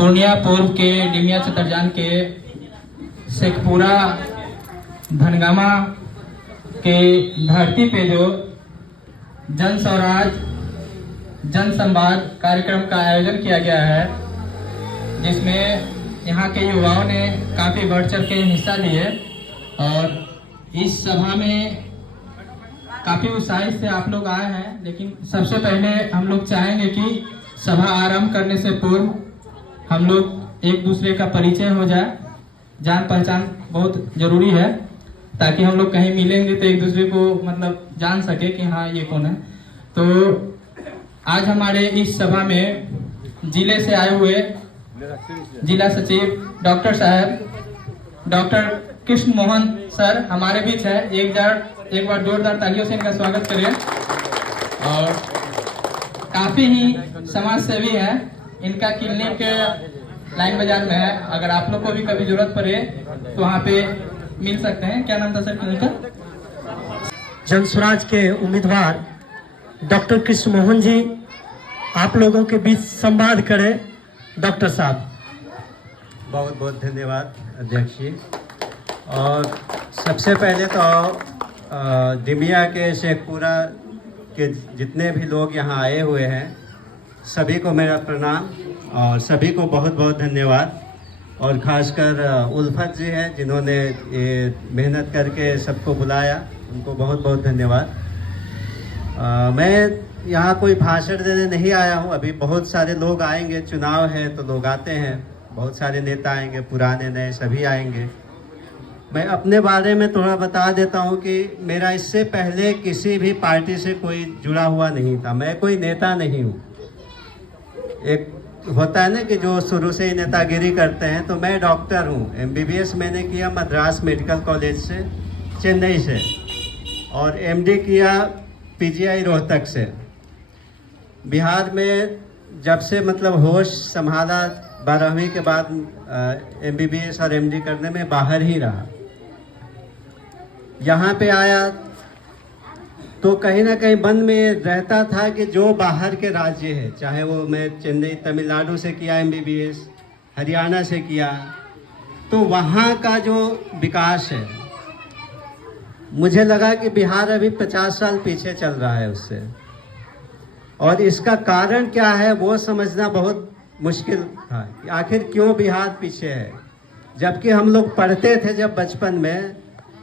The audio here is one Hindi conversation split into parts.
पूर्णिया पूर्व के डिमिया चतरजान के शेखपुरा धनगामा के धरती पे जो जन स्वराज जन संवाद कार्यक्रम का आयोजन किया गया है, जिसमें यहाँ के युवाओं ने काफ़ी बढ़ चढ़ के हिस्सा लिए और इस सभा में काफ़ी उत्साहित से आप लोग आए हैं। लेकिन सबसे पहले हम लोग चाहेंगे कि सभा आरंभ करने से पूर्व हम लोग एक दूसरे का परिचय हो जाए। जान पहचान बहुत ज़रूरी है, ताकि हम लोग कहीं मिलेंगे तो एक दूसरे को मतलब जान सके कि हाँ ये कौन है। तो आज हमारे इस सभा में जिले से आए हुए जिला सचिव डॉक्टर साहब डॉक्टर कृष्ण मोहन सर हमारे बीच है। एक बार जोरदार तालियों से इनका स्वागत करें। और काफ़ी ही समाज सेवी है। इनका क्लिनिक लाइन बाजार में है, अगर आप लोग को भी कभी जरूरत पड़े तो वहाँ पे मिल सकते हैं। क्या नाम था सर क्लिनिक का? जन स्वराज के उम्मीदवार डॉक्टर कृष्ण मोहन जी आप लोगों के बीच संवाद करें। डॉक्टर साहब। बहुत बहुत धन्यवाद अध्यक्ष जी। और सबसे पहले तो डिमिया के शेखपुरा के जितने भी लोग यहाँ आए हुए हैं सभी को मेरा प्रणाम और सभी को बहुत बहुत धन्यवाद। और ख़ासकर उल्फत जी हैं जिन्होंने ये मेहनत करके सबको बुलाया, उनको बहुत बहुत धन्यवाद। मैं यहाँ कोई भाषण देने नहीं आया हूँ। अभी बहुत सारे लोग आएंगे, चुनाव है तो लोग आते हैं, बहुत सारे नेता आएंगे, पुराने नए सभी आएंगे। मैं अपने बारे में थोड़ा बता देता हूँ कि मेरा इससे पहले किसी भी पार्टी से कोई जुड़ा हुआ नहीं था। मैं कोई नेता नहीं हूँ। एक होता है ना कि जो शुरू से ही नेतागिरी करते हैं, तो मैं डॉक्टर हूँ। MBBS मैंने किया मद्रास मेडिकल कॉलेज से, चेन्नई से, और MD किया PGI रोहतक से। बिहार में जब से मतलब होश संभाला 12वीं के बाद MBBS और MD करने में बाहर ही रहा। यहाँ पे आया तो कहीं ना कहीं मन में रहता था कि जो बाहर के राज्य है, चाहे वो मैं चेन्नई तमिलनाडु से किया MBBS, हरियाणा से किया, तो वहाँ का जो विकास है मुझे लगा कि बिहार अभी 50 साल पीछे चल रहा है उससे। और इसका कारण क्या है वो समझना बहुत मुश्किल था, आखिर क्यों बिहार पीछे है। जबकि हम लोग पढ़ते थे जब बचपन में,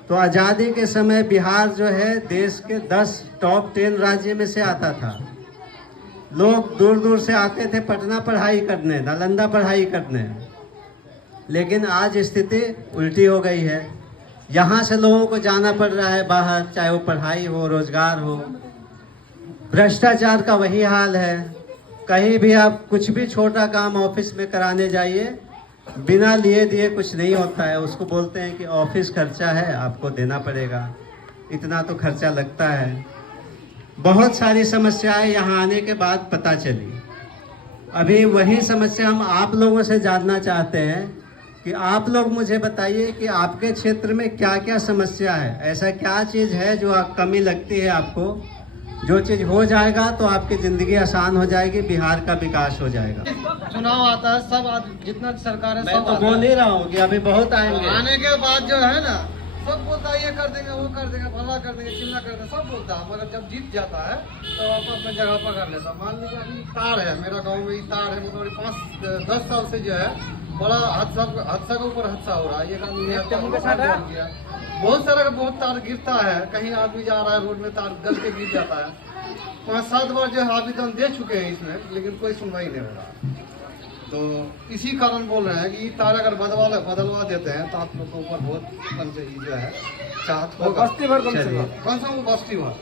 तो आज़ादी के समय बिहार जो है देश के 10 टॉप 10 राज्य में से आता था। लोग दूर दूर से आते थे पटना पढ़ाई करने, नालंदा पढ़ाई करने। लेकिन आज स्थिति उल्टी हो गई है। यहाँ से लोगों को जाना पड़ रहा है बाहर, चाहे वो पढ़ाई हो, रोजगार हो। भ्रष्टाचार का वही हाल है। कहीं भी आप कुछ भी छोटा काम ऑफिस में कराने जाइए, बिना लिए दिए कुछ नहीं होता है। उसको बोलते हैं कि ऑफिस खर्चा है, आपको देना पड़ेगा, इतना तो खर्चा लगता है। बहुत सारी समस्याएं यहाँ आने के बाद पता चली। अभी वही समस्या हम आप लोगों से जानना चाहते हैं कि आप लोग मुझे बताइए कि आपके क्षेत्र में क्या क्या समस्या है। ऐसा क्या चीज़ है जो कमी लगती है आपको, जो चीज़ हो जाएगा तो आपकी ज़िंदगी आसान हो जाएगी, बिहार का विकास हो जाएगा। चुनाव आता है, सब जितना सरकार है मैं सब तो बोल नहीं रहा हूँ कि अभी बहुत आएंगे। आने के बाद जो है ना, सब बोलता है ये कर देंगे, वो कर देंगे, फला कर देंगे, चिल्ला कर देंगे, सब बोलता है। मगर जब जीत जाता है तो अपना जगह पकड़ लेता है। मान लीजिए अभी तार है, मेरा गाँव में तार है, मतलब 5-10 साल से जो है बड़ा हादसा के ऊपर हादसा हो रहा है। ये बहुत सारा बहुत तार गिरता है, कहीं आदमी जा रहा है रोड में तार गल के गिर जाता है। 5-7 बार जो है आवेदन दे चुके हैं इसमें, लेकिन कोई सुनवाई नहीं हो रहा। तो इसी कारण बोल रहे हैं कि तार अगर बदलवा देते हैं तो आप लोग के ऊपर बहुत जो है चाहत होगा। बस्ती भर कौन सा बस्ती भर।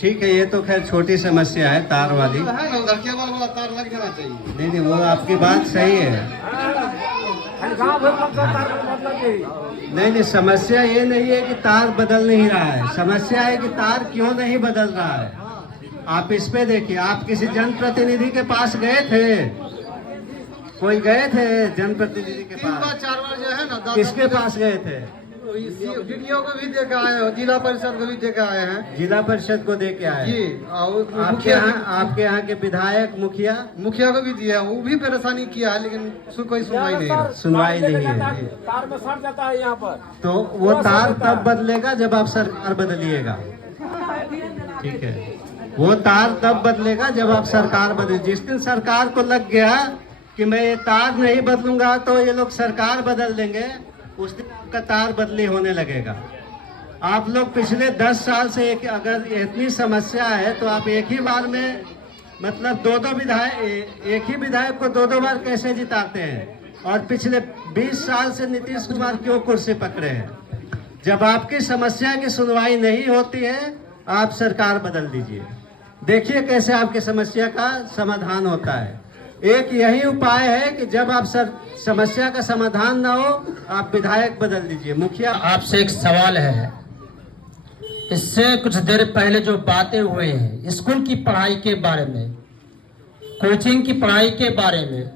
ठीक है, ये तो खैर छोटी समस्या है तार वाली, है ना, उधर केबल वाला तार लग जाना चाहिए। नहीं वो आपकी बात सही है। नहीं, समस्या ये नहीं है कि तार बदल नहीं रहा है, समस्या है कि तार क्यों नहीं बदल रहा है। आप इस पे देखिए, आप किसी जनप्रतिनिधि के पास गए थे, कोई गए थे जनप्रतिनिधि के पास? 3 बार 4 बार जो है ना, किसके पास गए थे? वीडियो को भी देके आए हैं, जिला परिषद को भी देके आए हैं। जिला परिषद को दे के आए? जी, और आपके यहाँ के विधायक मुखिया को भी दिया, वो भी परेशानी किया है, लेकिन कोई सुनवाई नहीं है। सुनवाई नहीं है। तार में सड़ जाता है यहाँ पर। तो वो तार तब बदलेगा जब आप सरकार बदलिएगा। ठीक है, वो तार तब बदलेगा जब आप सरकार बदले। जिस दिन सरकार को लग गया कि मैं ये तार नहीं बदलूंगा तो ये लोग सरकार बदल देंगे, उस दिन आपका तार बदली होने लगेगा। आप लोग पिछले 10 साल से अगर इतनी समस्या है तो आप एक ही बार में मतलब एक ही विधायक को 2 बार कैसे जिताते हैं? और पिछले 20 साल से नीतीश कुमार क्यों कुर्सी पकड़े हैं? जब आपकी समस्या की सुनवाई नहीं होती है, आप सरकार बदल दीजिए, देखिए कैसे आपकी समस्या का समाधान होता है। एक यही उपाय है कि जब आप समस्या का समाधान ना हो, आप विधायक बदल दीजिए, मुखिया। आपसे एक सवाल है, इससे कुछ देर पहले जो बातें हुए हैं स्कूल की पढ़ाई के बारे में, कोचिंग की पढ़ाई के बारे में,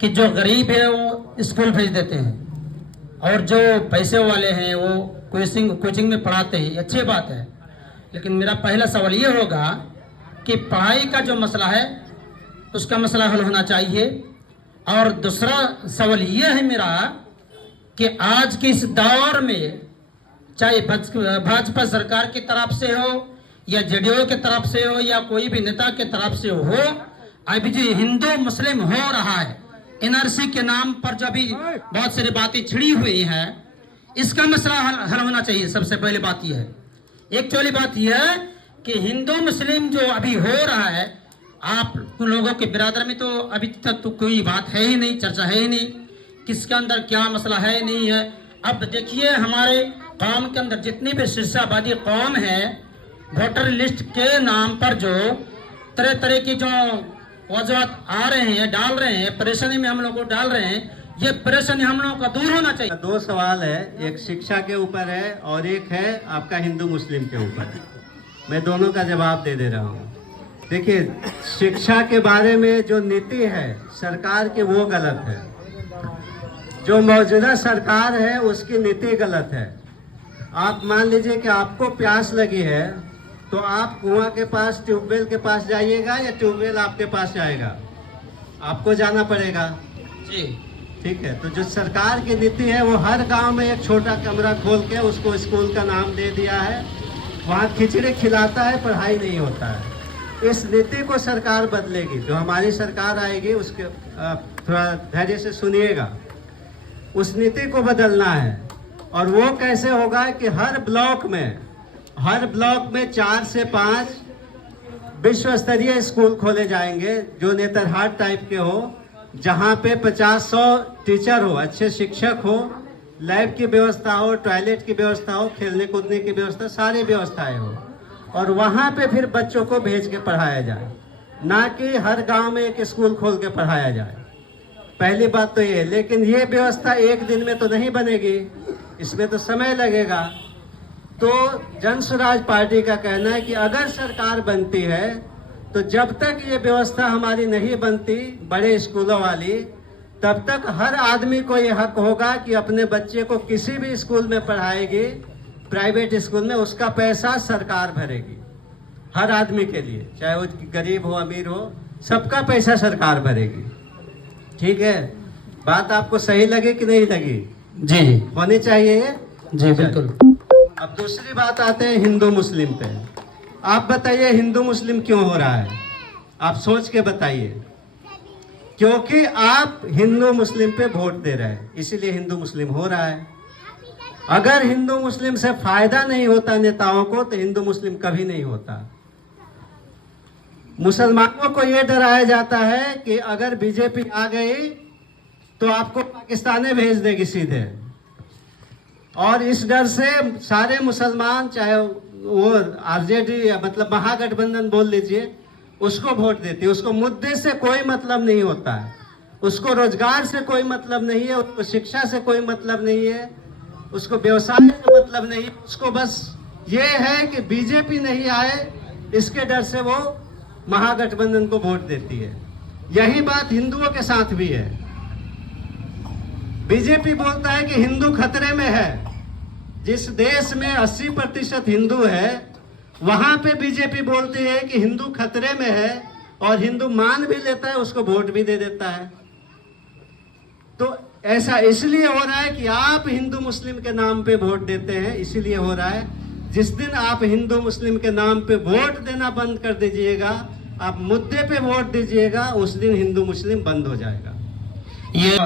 कि जो गरीब है वो स्कूल भेज देते हैं और जो पैसे वाले हैं वो कोचिंग में पढ़ाते हैं, अच्छी बात है। लेकिन मेरा पहला सवाल ये होगा कि पढ़ाई का जो मसला है उसका मसला हल होना चाहिए। और दूसरा सवाल ये है मेरा कि आज के इस दौर में चाहे भाजपा सरकार की तरफ से हो या जेडीयू की तरफ से हो या कोई भी नेता की तरफ से हो, अभी जो हिंदू मुस्लिम हो रहा है, एनआरसी के नाम पर जो अभी बहुत सारी बातें छिड़ी हुई हैं, इसका मसला हल होना चाहिए। सबसे पहले बात यह है, एक्चुअली बात यह है कि हिंदू मुस्लिम जो अभी हो रहा है, आप लोगों के बिरादर में तो अभी तक तो कोई बात है ही नहीं, चर्चा है ही नहीं, किसके अंदर क्या मसला है नहीं है। अब देखिए हमारे कौम के अंदर जितनी भी शीर्षावादी कौम है, वोटर लिस्ट के नाम पर जो तरह तरह की जो वजूहत आ रहे हैं, डाल रहे हैं, परेशानी में हम लोग को डाल रहे हैं, ये परेशानी हम लोगों का दूर होना चाहिए। 2 सवाल है, एक शिक्षा के ऊपर है और एक है आपका हिंदू मुस्लिम के ऊपर। मैं दोनों का जवाब दे रहा हूँ। देखिए, शिक्षा के बारे में जो नीति है सरकार की वो गलत है। जो मौजूदा सरकार है उसकी नीति गलत है। आप मान लीजिए कि आपको प्यास लगी है तो आप कुआं के पास, ट्यूबवेल के पास जाइएगा या ट्यूबवेल आपके पास जाएगा? आपको जाना पड़ेगा जी। ठीक है, तो जो सरकार की नीति है वो हर गांव में एक छोटा कमरा खोल के उसको स्कूल का नाम दे दिया है, वहाँ खिचड़ी खिलाता है, पढ़ाई नहीं होता है। इस नीति को सरकार बदलेगी, जो हमारी सरकार आएगी उसके थोड़ा धैर्य से सुनिएगा, उस नीति को बदलना है। और वो कैसे होगा कि हर ब्लॉक में 4 से 5 विश्व स्तरीय स्कूल खोले जाएंगे जो नेतरहाट टाइप के हो, जहाँ पे 50-100 टीचर हो, अच्छे शिक्षक हो, लैब की व्यवस्था हो, टॉयलेट की व्यवस्था हो, खेलने कूदने की व्यवस्था, सारी व्यवस्थाएं हो, और वहाँ पे फिर बच्चों को भेज के पढ़ाया जाए, ना कि हर गांव में एक स्कूल खोल के पढ़ाया जाए। पहली बात तो ये। लेकिन ये व्यवस्था एक दिन में तो नहीं बनेगी, इसमें तो समय लगेगा। तो जन स्वराज पार्टी का कहना है कि अगर सरकार बनती है तो जब तक ये व्यवस्था हमारी नहीं बनती बड़े स्कूलों वाली, तब तक हर आदमी को ये हक होगा कि अपने बच्चे को किसी भी स्कूल में पढ़ाएगी, प्राइवेट स्कूल में, उसका पैसा सरकार भरेगी। हर आदमी के लिए, चाहे वो गरीब हो अमीर हो, सबका पैसा सरकार भरेगी। ठीक है, बात आपको सही लगी कि नहीं लगी? जी होनी चाहिए ये? जी बिल्कुल। अब दूसरी बात आते हैं हिंदू मुस्लिम पे। आप बताइए हिंदू मुस्लिम क्यों हो रहा है? आप सोच के बताइए। क्योंकि आप हिंदू मुस्लिम पे वोट दे रहे हैं, इसीलिए हिंदू मुस्लिम हो रहा है। अगर हिंदू मुस्लिम से फायदा नहीं होता नेताओं को तो हिंदू मुस्लिम कभी नहीं होता। मुसलमानों को यह डराया जाता है कि अगर बीजेपी आ गई तो आपको पाकिस्तान भेज देगी सीधे, और इस डर से सारे मुसलमान, चाहे वो आरजेडी या मतलब महागठबंधन बोल लीजिए, उसको वोट देती है। उसको मुद्दे से कोई मतलब नहीं होता है, उसको रोजगार से कोई मतलब नहीं है, उसको शिक्षा से कोई मतलब नहीं है, उसको व्यवसाय से मतलब नहीं है। उसको बस ये है कि बीजेपी नहीं आए, इसके डर से वो महागठबंधन को वोट देती है। यही बात हिंदुओं के साथ भी है। बीजेपी बोलता है कि हिंदू खतरे में है, जिस देश में 80% हिंदू है वहां पे बीजेपी बोलती है कि हिंदू खतरे में है, और हिंदू मान भी लेता है, उसको वोट भी दे देता है। तो ऐसा इसलिए हो रहा है कि आप हिंदू मुस्लिम के नाम पे वोट देते हैं, इसीलिए हो रहा है। जिस दिन आप हिंदू मुस्लिम के नाम पे वोट देना बंद कर दीजिएगा, आप मुद्दे पे वोट दीजिएगा, उस दिन हिंदू मुस्लिम बंद हो जाएगा। ये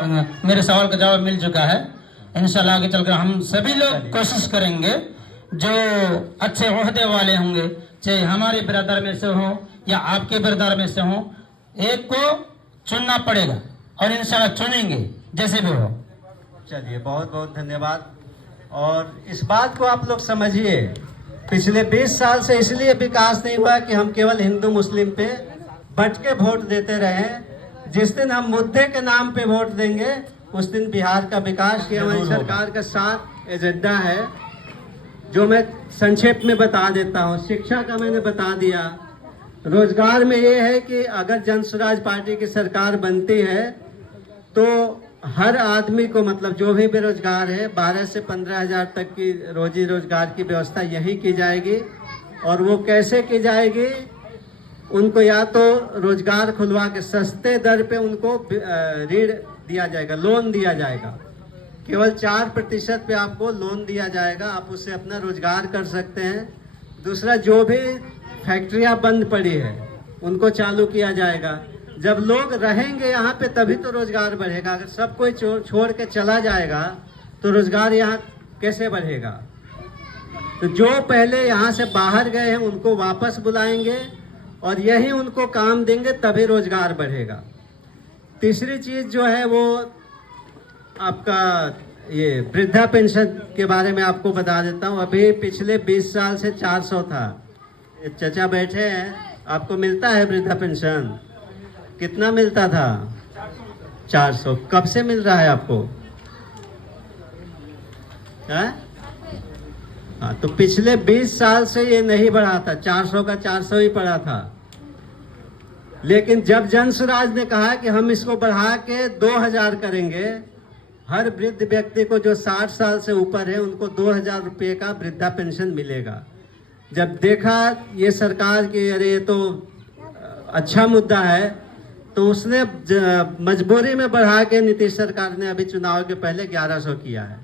मेरे सवाल का जवाब मिल चुका है। इंशाल्लाह आगे चलकर हम सभी लोग कोशिश करेंगे, जो अच्छे ओहदे वाले होंगे, चाहे हमारे बिरादर में से हो या आपके बिरादर में से हो, एक को चुनना पड़ेगा और इंशाल्लाह चुनेंगे जैसे भी हो। चलिए, बहुत बहुत धन्यवाद। और इस बात को आप लोग समझिए, पिछले 20 साल से इसलिए विकास नहीं हुआ कि हम केवल हिंदू मुस्लिम पे बट के वोट देते रहे। जिस दिन हम मुद्दे के नाम पे वोट देंगे, उस दिन बिहार का विकास, ये हमारी सरकार का 7 एजेंडा है, जो मैं संक्षेप में बता देता हूँ। शिक्षा का मैंने बता दिया। रोजगार में ये है कि अगर जन स्वराज पार्टी की सरकार बनती है तो हर आदमी को, मतलब जो भी बेरोजगार है, 12 से 15 हज़ार तक की रोजी रोजगार की व्यवस्था यही की जाएगी। और वो कैसे की जाएगी? उनको या तो रोजगार खुलवा के सस्ते दर पे उनको ऋण दिया जाएगा, लोन दिया जाएगा। केवल 4% पे आपको लोन दिया जाएगा, आप उससे अपना रोजगार कर सकते हैं। दूसरा, जो भी फैक्ट्रियां बंद पड़ी है उनको चालू किया जाएगा। जब लोग रहेंगे यहाँ पे तभी तो रोजगार बढ़ेगा। अगर सब कोई छोड़ के चला जाएगा तो रोजगार यहाँ कैसे बढ़ेगा? तो जो पहले यहाँ से बाहर गए हैं उनको वापस बुलाएंगे और यही उनको काम देंगे, तभी रोजगार बढ़ेगा। तीसरी चीज जो है वो आपका ये वृद्धा पेंशन के बारे में आपको बता देता हूँ। अभी पिछले 20 साल से 400 था। चचा बैठे हैं, आपको मिलता है वृद्धा पेंशन? कितना मिलता था? 400। कब से मिल रहा है आपको? हाँ, तो पिछले 20 साल से ये नहीं बढ़ा था, 400 का 400 ही पड़ा था। लेकिन जब जन स्वराज ने कहा कि हम इसको बढ़ा के 2000 करेंगे, हर वृद्ध व्यक्ति को जो 60 साल से ऊपर है उनको 2000 रुपये का वृद्धा पेंशन मिलेगा। जब देखा ये सरकार की अरे ये तो अच्छा मुद्दा है, तो उसने मजबूरी में बढ़ा के नीतीश सरकार ने अभी चुनाव के पहले 1100 किया है,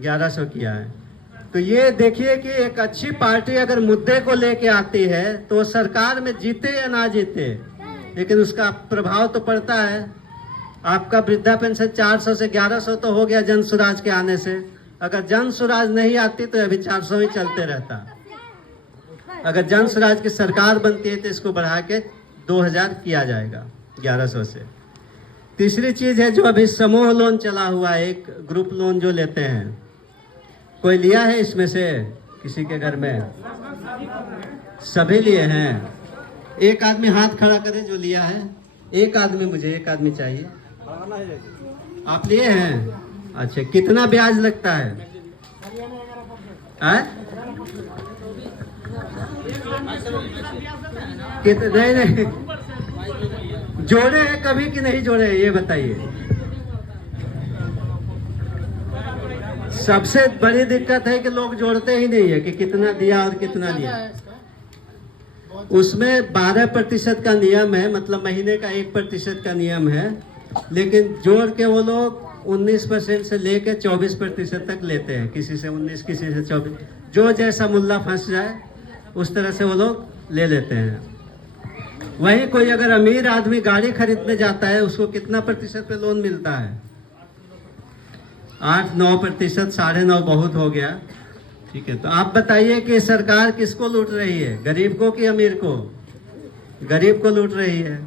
1100 किया है। तो ये देखिए कि एक अच्छी पार्टी अगर मुद्दे को लेके आती है तो सरकार में जीते या ना जीते, लेकिन उसका प्रभाव तो पड़ता है। आपका वृद्धा पेंशन 400 से 1100 तो हो गया जन स्वराज के आने से। अगर जन स्वराज नहीं आती तो अभी 400 ही चलते रहता। अगर जन स्वराज की सरकार बनती है तो इसको बढ़ा के 2000 किया जाएगा 1100 से। तीसरी चीज है जो अभी समूह लोन चला हुआ है, एक ग्रुप लोन जो लेते हैं। कोई लिया है इसमें से किसी के घर में? सभी लिए हैं। एक आदमी हाथ खड़ा करे जो लिया है। एक आदमी, मुझे एक आदमी चाहिए। आप लिए हैं? अच्छा, कितना ब्याज लगता है? नहीं, जोड़े हैं कभी कि नहीं जोड़े हैं, ये बताइए। सबसे बड़ी दिक्कत है कि लोग जोड़ते ही नहीं है कि कितना दिया और कितना लिया। उसमें 12% का नियम है, मतलब महीने का 1% का नियम है, लेकिन जोड़ के वो लोग 19% से लेके 24% तक लेते हैं। किसी से 19, किसी से 24, जो जैसा मुल्ला फंस जाए उस तरह से वो लोग ले लेते हैं। वहीं कोई अगर अमीर आदमी गाड़ी खरीदने जाता है, उसको कितना प्रतिशत पे लोन मिलता है? 8-9%, 9.5 बहुत हो गया। ठीक है, तो आप बताइए कि सरकार किसको लूट रही है, गरीब को कि अमीर को? गरीब को लूट रही है।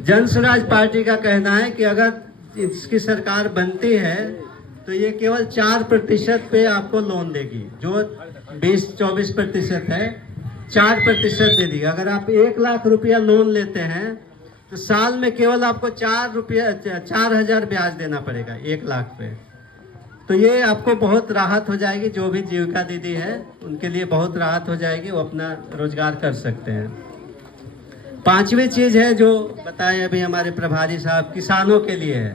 जन स्वराज पार्टी का कहना है कि अगर इसकी सरकार बनती है तो ये केवल 4% पे आपको लोन देगी। जो 20-24% है, 4% दे देगी। अगर आप 1 लाख रुपया लोन लेते हैं तो साल में केवल आपको 4,000 ब्याज देना पड़ेगा 1 लाख पे। तो ये आपको बहुत राहत हो जाएगी। जो भी जीविका दीदी है उनके लिए बहुत राहत हो जाएगी, वो अपना रोजगार कर सकते हैं। 5वीं चीज है जो बताए अभी हमारे प्रभारी साहब, किसानों के लिए है।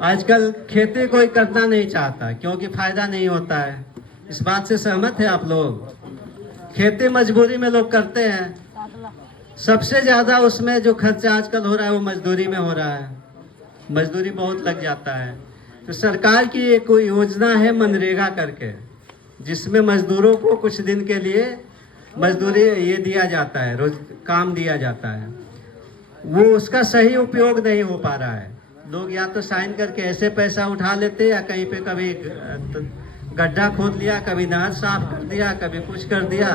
आजकल खेती कोई करना नहीं चाहता क्योंकि फायदा नहीं होता है। इस बात से सहमत है आप लोग? खेती मजबूरी में लोग करते हैं। सबसे ज्यादा उसमें जो खर्चा आजकल हो रहा है वो मजदूरी में हो रहा है। मजदूरी बहुत लग जाता है। तो सरकार की एक कोई योजना है मनरेगा करके, जिसमें मजदूरों को कुछ दिन के लिए मजदूरी ये दिया जाता है, रोज काम दिया जाता है। वो उसका सही उपयोग नहीं हो पा रहा है। लोग या तो साइन करके ऐसे पैसा उठा लेते या कहीं पे कभी गड्ढा खोद लिया, कभी नहर साफ कर दिया, कभी कुछ कर दिया,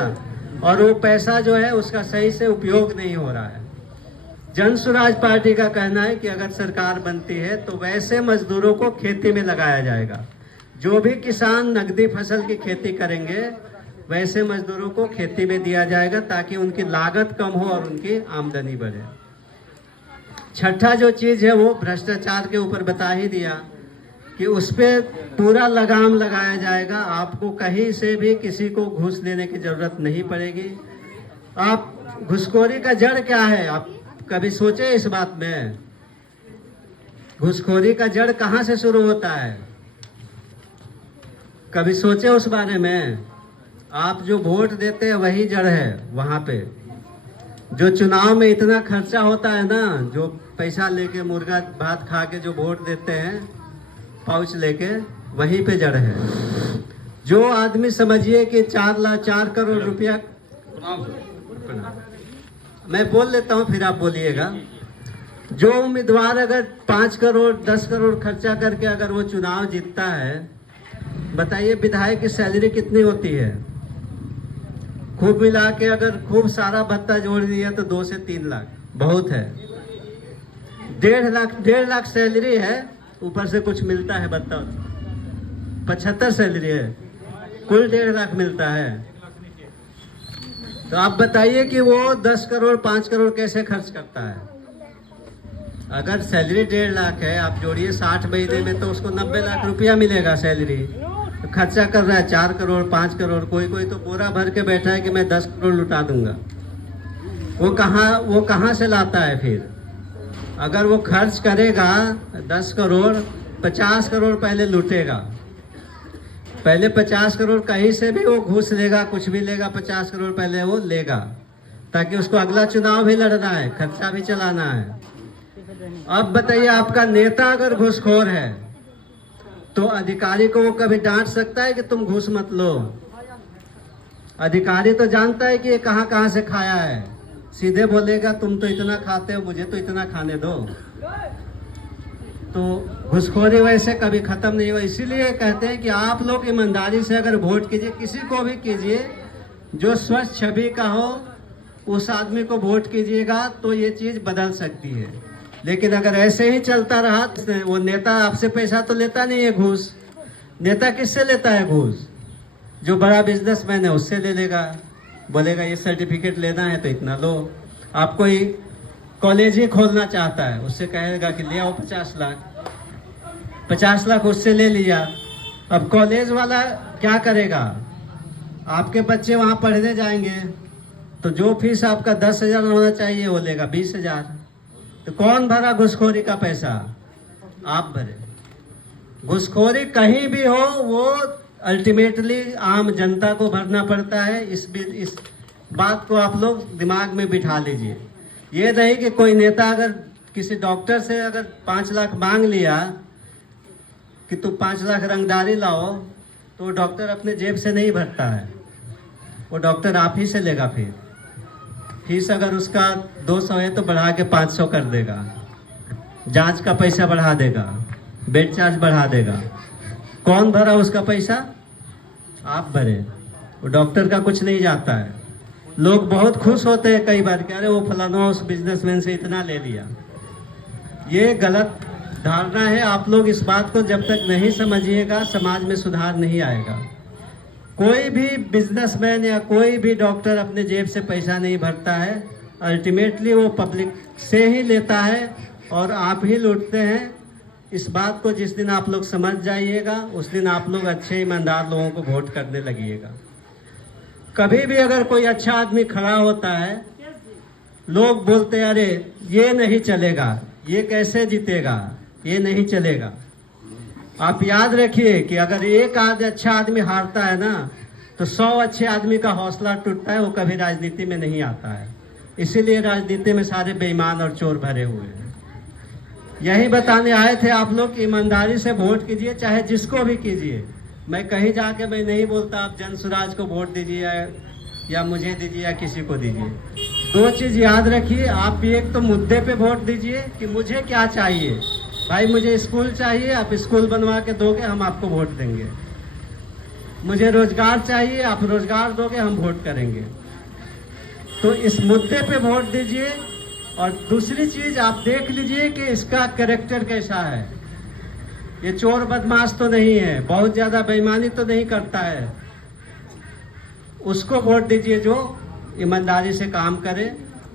और वो पैसा जो है उसका सही से उपयोग नहीं हो रहा है। जन स्वराज पार्टी का कहना है कि अगर सरकार बनती है तो वैसे मजदूरों को खेती में लगाया जाएगा। जो भी किसान नकदी फसल की खेती करेंगे वैसे मजदूरों को खेती में दिया जाएगा ताकि उनकी लागत कम हो और उनकी आमदनी बढ़े। छठा जो चीज है वो भ्रष्टाचार के ऊपर बता ही दिया कि उस पर पूरा लगाम लगाया जाएगा। आपको कहीं से भी किसी को घूस लेने की जरूरत नहीं पड़ेगी। आप घुसखोरी का जड़ क्या है, आप कभी सोचे इस बात में? घुसखोरी का जड़ कहाँ से शुरू होता है? कभी सोचे उस बारे में? आप जो वोट देते हैं वही जड़ है। वहां पे जो चुनाव में इतना खर्चा होता है ना, जो पैसा लेके मुर्गा भात खा के जो वोट देते हैं पाउच लेके, वहीं पे जड़ है। जो आदमी समझिए कि 4 करोड़ रुपया, मैं बोल लेता हूँ फिर आप बोलिएगा। जो उम्मीदवार अगर 5 करोड़ 10 करोड़ खर्चा करके अगर वो चुनाव जीतता है, बताइए विधायक की सैलरी कितनी होती है? खूब मिला के अगर खूब सारा भत्ता जोड़ दिया तो 2 से 3 लाख बहुत है। 1.5 लाख सैलरी है, ऊपर से कुछ मिलता है भत्ता, 75 सैलरी है, कुल 1.5 लाख मिलता है। तो आप बताइए कि वो 10 करोड़ 5 करोड़ कैसे खर्च करता है? अगर सैलरी 1.5 लाख है, आप जोड़िए 60 महीने में तो उसको 90 लाख रुपया मिलेगा सैलरी। तो खर्चा कर रहा है 4 करोड़ 5 करोड़, कोई तो बोरा भर के बैठा है कि मैं 10 करोड़ लुटा दूंगा। वो कहाँ से लाता है फिर? अगर वो खर्च करेगा 10 करोड़, 50 करोड़ पहले लूटेगा। पहले 50 करोड़ कहीं से भी वो घूस लेगा, कुछ भी लेगा, 50 करोड़ पहले वो लेगा ताकि उसको अगला चुनाव भी लड़ना है, खर्चा भी चलाना है। अब बताइए, आपका नेता अगर घूसखोर है तो अधिकारी को वो कभी डांट सकता है कि तुम घूस मत लो? अधिकारी तो जानता है कि ये कहाँ कहाँ से खाया है, सीधे बोलेगा तुम तो इतना खाते हो, मुझे तो इतना खाने दो। तो घुसखोरी वैसे कभी खत्म नहीं हुआ। इसीलिए कहते हैं कि आप लोग ईमानदारी से अगर वोट कीजिए, किसी को भी कीजिए, जो स्वच्छ छवि का हो उस आदमी को वोट कीजिएगा तो ये चीज बदल सकती है। लेकिन अगर ऐसे ही चलता रहा, वो नेता आपसे पैसा तो लेता नहीं है घूस। नेता किससे लेता है घूस? जो बड़ा बिजनेसमैन है उससे ले लेगा, बोलेगा ये सर्टिफिकेट लेना है तो इतना लो। आप कोई कॉलेज ही खोलना चाहता है, उससे कहेगा कि ले आओ 50 लाख, 50 लाख उससे ले लिया। अब कॉलेज वाला क्या करेगा? आपके बच्चे वहाँ पढ़ने जाएंगे तो जो फीस आपका 10,000 होना चाहिए वो लेगा 20,000। तो कौन भरा घुसखोरी का पैसा? आप भरे। घुसखोरी कहीं भी हो वो अल्टीमेटली आम जनता को भरना पड़ता है। इस बात को आप लोग दिमाग में बिठा लीजिए। ये नहीं कि कोई नेता अगर किसी डॉक्टर से अगर 5 लाख मांग लिया कि तुम 5 लाख रंगदारी लाओ, तो डॉक्टर अपने जेब से नहीं भरता है, वो डॉक्टर आप ही से लेगा। फिर फीस अगर उसका 200 है तो बढ़ा के 500 कर देगा, जांच का पैसा बढ़ा देगा, बेड चार्ज बढ़ा देगा। कौन भरा उसका पैसा? आप भरे। वो डॉक्टर का कुछ नहीं जाता है। लोग बहुत खुश होते हैं कई बार कि अरे वो फलाना उस बिजनेसमैन से इतना ले लिया। ये गलत धारणा है। आप लोग इस बात को जब तक नहीं समझिएगा समाज में सुधार नहीं आएगा। कोई भी बिजनेसमैन या कोई भी डॉक्टर अपने जेब से पैसा नहीं भरता है, अल्टीमेटली वो पब्लिक से ही लेता है और आप ही लूटते हैं। इस बात को जिस दिन आप लोग समझ जाइएगा उस दिन आप लोग अच्छे ईमानदार लोगों को वोट करने लगिएगा। कभी भी अगर कोई अच्छा आदमी खड़ा होता है, लोग बोलते हैं अरे ये नहीं चलेगा, ये कैसे जीतेगा, ये नहीं चलेगा। आप याद रखिए कि अगर एक अच्छा आदमी हारता है ना, तो 100 अच्छे आदमी का हौसला टूटता है, वो कभी राजनीति में नहीं आता है। इसीलिए राजनीति में सारे बेईमान और चोर भरे हुए हैं। यही बताने आए थे आप लोग कि ईमानदारी से वोट कीजिए, चाहे जिसको भी कीजिए। मैं कहीं जाके मैं नहीं बोलता आप जन स्वराज को वोट दीजिए या मुझे दीजिए या किसी को दीजिए। 2 चीज याद रखिए, आप एक तो मुद्दे पे वोट दीजिए कि मुझे क्या चाहिए। भाई मुझे स्कूल चाहिए, आप स्कूल बनवा के दोगे, हम आपको वोट देंगे। मुझे रोजगार चाहिए, आप रोजगार दोगे, हम वोट करेंगे। तो इस मुद्दे पे वोट दीजिए। और दूसरी चीज आप देख लीजिए कि इसका कैरेक्टर कैसा है। ये चोर बदमाश तो नहीं है, बहुत ज्यादा बेईमानी तो नहीं करता है। उसको वोट दीजिए जो ईमानदारी से काम करे,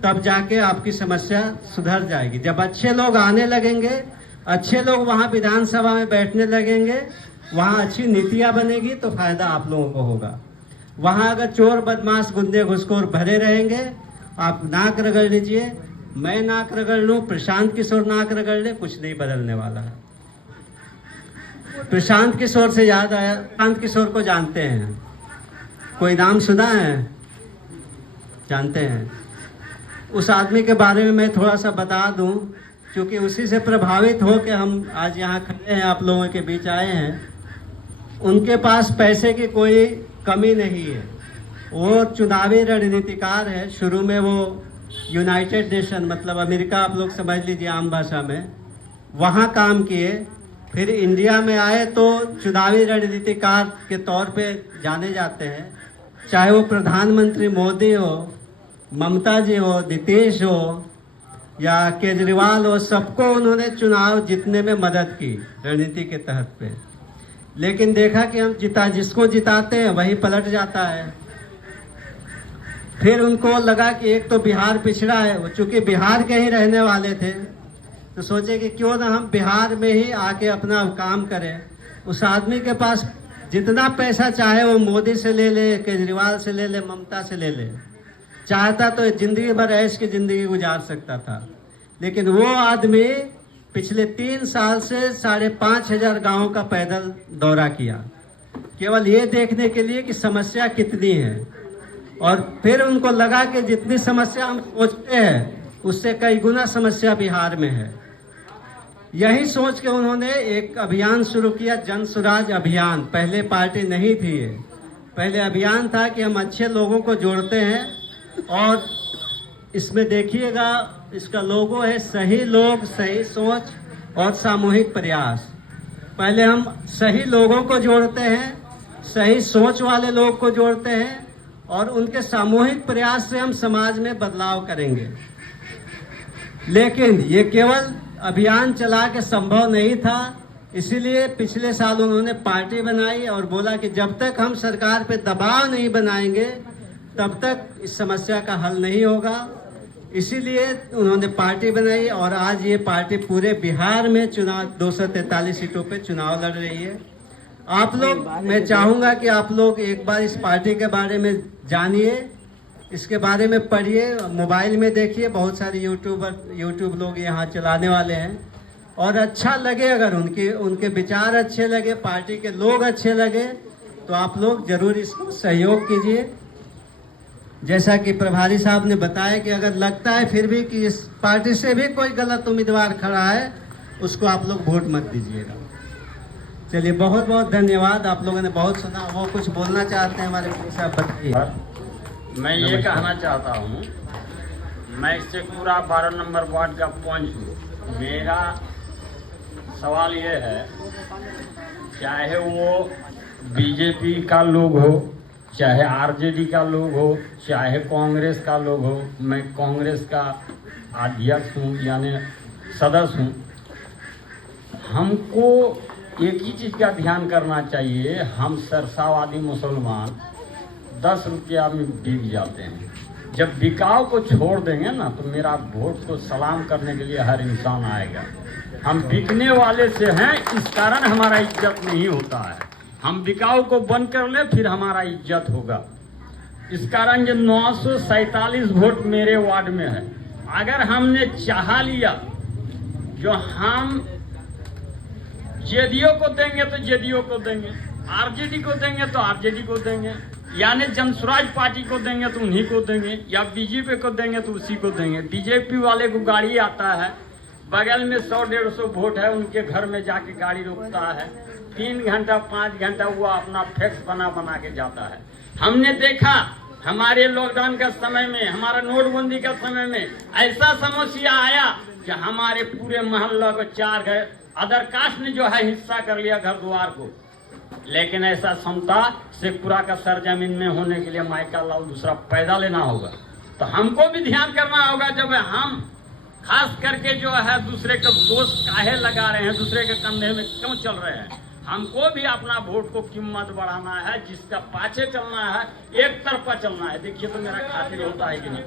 तब जाके आपकी समस्या सुधर जाएगी। जब अच्छे लोग आने लगेंगे, अच्छे लोग वहाँ विधानसभा में बैठने लगेंगे, वहाँ अच्छी नीतियाँ बनेगी, तो फायदा आप लोगों को होगा। वहाँ अगर चोर बदमाश गुंडे घुसखोर भरे रहेंगे, आप नाक रगड़ लीजिए, मैं नाक रगड़ लूँ, प्रशांत किशोर नाक रगड़ ले, कुछ नहीं बदलने वाला है। प्रशांत किशोर से याद आया, प्रशांत किशोर को जानते हैं? कोई नाम सुना है? जानते हैं? उस आदमी के बारे में मैं थोड़ा सा बता दूं, क्योंकि उसी से प्रभावित हो के हम आज यहाँ खड़े हैं, आप लोगों के बीच आए हैं। उनके पास पैसे की कोई कमी नहीं है। वो चुनावी रणनीतिकार है। शुरू में वो यूनाइटेड नेशन, मतलब अमेरिका आप लोग समझ लीजिए आम भाषा में, वहाँ काम किए। फिर इंडिया में आए तो चुनावी रणनीतिकार के तौर पे जाने जाते हैं। चाहे वो प्रधानमंत्री मोदी हो, ममता जी हो, नीतीश हो या केजरीवाल हो, सबको उन्होंने चुनाव जीतने में मदद की रणनीति के तहत पे। लेकिन देखा कि हम जिसको जिताते हैं वही पलट जाता है। फिर उनको लगा कि एक तो बिहार पिछड़ा है, वो चूंकि बिहार के ही रहने वाले थे, तो सोचे कि क्यों ना हम बिहार में ही आके अपना काम करें। उस आदमी के पास जितना पैसा चाहे वो मोदी से ले ले, केजरीवाल से ले ले, ममता से ले ले। चाहता तो जिंदगी भर ऐश की जिंदगी गुजार सकता था। लेकिन वो आदमी पिछले 3 साल से 5,500 गाँव का पैदल दौरा किया, केवल ये देखने के लिए कि समस्या कितनी है। और फिर उनको लगा कि जितनी समस्या हम सोचते हैं उससे कई गुना समस्या बिहार में है। यही सोच के उन्होंने एक अभियान शुरू किया, जन स्वराज अभियान। पहले पार्टी नहीं थी ये, पहले अभियान था कि हम अच्छे लोगों को जोड़ते हैं। और इसमें देखिएगा, इसका लोगो है सही लोग, सही सोच और सामूहिक प्रयास। पहले हम सही लोगों को जोड़ते हैं, सही सोच वाले लोग को जोड़ते हैं, और उनके सामूहिक प्रयास से हम समाज में बदलाव करेंगे। लेकिन ये केवल अभियान चला के संभव नहीं था। इसीलिए पिछले साल उन्होंने पार्टी बनाई और बोला कि जब तक हम सरकार पे दबाव नहीं बनाएंगे तब तक इस समस्या का हल नहीं होगा। इसीलिए उन्होंने पार्टी बनाई और आज ये पार्टी पूरे बिहार में चुनाव 243 सीटों पे चुनाव लड़ रही है। आप लोग, मैं चाहूँगा कि आप लोग एक बार इस पार्टी के बारे में जानिए, इसके बारे में पढ़िए, मोबाइल में देखिए। बहुत सारे यूट्यूब लोग यहाँ चलाने वाले हैं। और अच्छा लगे, अगर उनके विचार अच्छे लगे, पार्टी के लोग अच्छे लगे, तो आप लोग जरूर इसको सहयोग कीजिए। जैसा कि प्रभारी साहब ने बताया कि अगर लगता है फिर भी कि इस पार्टी से भी कोई गलत उम्मीदवार खड़ा है, उसको आप लोग वोट मत दीजिएगा। चलिए, बहुत बहुत धन्यवाद। आप लोगों ने बहुत सुना। वो कुछ बोलना चाहते हैं हमारे साहब, बताइए। मैं ये कहना चाहता हूँ, मैं इससे पूरा 12 नंबर वार्ड का पंच हूँ। मेरा सवाल ये है, चाहे वो बीजेपी का लोग हो, चाहे आरजेडी का लोग हो, चाहे कांग्रेस का लोग हो, मैं कांग्रेस का अध्यक्ष हूँ यानी सदस्य हूँ। हमको एक ही चीज़ का ध्यान करना चाहिए, हम सरसावादी मुसलमान 10 रुपया में बिक जाते हैं। जब बिकाव को छोड़ देंगे ना, तो मेरा वोट को सलाम करने के लिए हर इंसान आएगा। हम बिकने वाले से हैं, इस कारण हमारा इज्जत नहीं होता है। हम बिकाव को बंद कर ले, फिर हमारा इज्जत होगा। इस कारण जो 947 वोट मेरे वार्ड में है, अगर हमने चाह लिया, जो हम जेडीओ को देंगे तो जेडीओ को देंगे, आरजेडी को देंगे तो आरजेडी को देंगे, यानी जनसुराज पार्टी को देंगे तो उन्हीं को देंगे, या बीजेपी को देंगे तो उसी को देंगे। बीजेपी वाले को गाड़ी आता है, बगल में 100-150 वोट है, उनके घर में जाके गाड़ी रोकता है, 3 घंटा 5 घंटा वो अपना फैक्स बना के जाता है। हमने देखा हमारे लॉकडाउन का समय में, हमारा नोटबंदी का समय में ऐसा समस्या आया कि हमारे पूरे मोहल्ला को 4 घर अदर कास्ट ने जो है हिस्सा कर लिया घर द्वार को। लेकिन ऐसा क्षमता शेखपुरा का सरजमीन में होने के लिए माइका लाल दूसरा पैदा लेना होगा। तो हमको भी ध्यान करना होगा, जब हम खास करके जो है दूसरे को दोष काहे लगा रहे हैं, दूसरे के कंधे में क्यों चल रहे हैं। हमको भी अपना वोट को कीमत बढ़ाना है, जिसका पाछे चलना है, एक तरफा चलना है। देखिए तो मेरा खातिर होता है कि नहीं,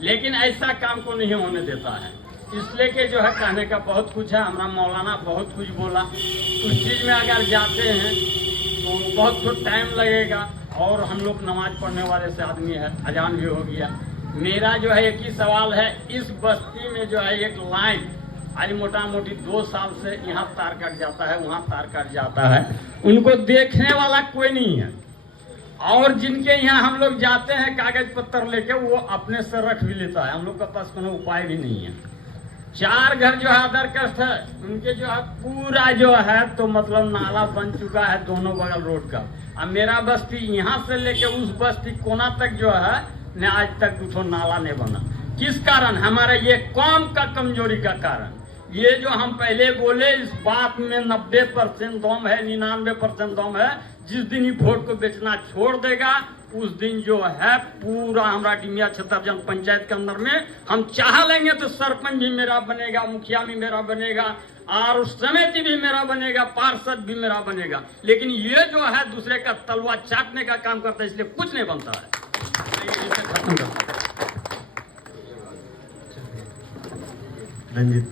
लेकिन ऐसा काम को नहीं होने देता है। इसलिए कि जो है कहने का बहुत कुछ है, हमारा मौलाना बहुत कुछ बोला, उस चीज़ में अगर जाते हैं तो बहुत कुछ टाइम लगेगा। और हम लोग नमाज पढ़ने वाले से आदमी है, अजान भी हो गया। मेरा जो है एक ही सवाल है, इस बस्ती में जो है एक लाइन आज मोटा मोटी 2 साल से यहाँ तार कट जाता है, वहाँ तार कट जाता है, उनको देखने वाला कोई नहीं है। और जिनके यहाँ हम लोग जाते हैं कागज पत्तर लेके, वो अपने से रख भी लेता है, हम लोग के पास कोनो उपाय भी नहीं है। 4 घर जो है अदर कास्ट है, उनके जो है पूरा जो है तो मतलब नाला बन चुका है दोनों बगल रोड का। अब मेरा बस्ती यहाँ से लेके उस बस्ती कोना तक जो है न आज तक दूठो नाला नहीं बना। किस कारण? हमारा ये कौम का कमजोरी का कारण। ये जो हम पहले बोले इस बात में 90% दम है, 99% दम है। जिस दिन ही वोट को बेचना छोड़ देगा उस दिन जो है पूरा हमारा डिमिया क्षेत्र पंचायत के अंदर में हम चाह लेंगे तो सरपंच भी मेरा बनेगा, मुखिया भी मेरा बनेगा, और समिति भी मेरा बनेगा, पार्षद भी मेरा बनेगा। लेकिन ये जो है दूसरे का तलवा चाटने का काम करता है, इसलिए कुछ नहीं बनता है। रंजित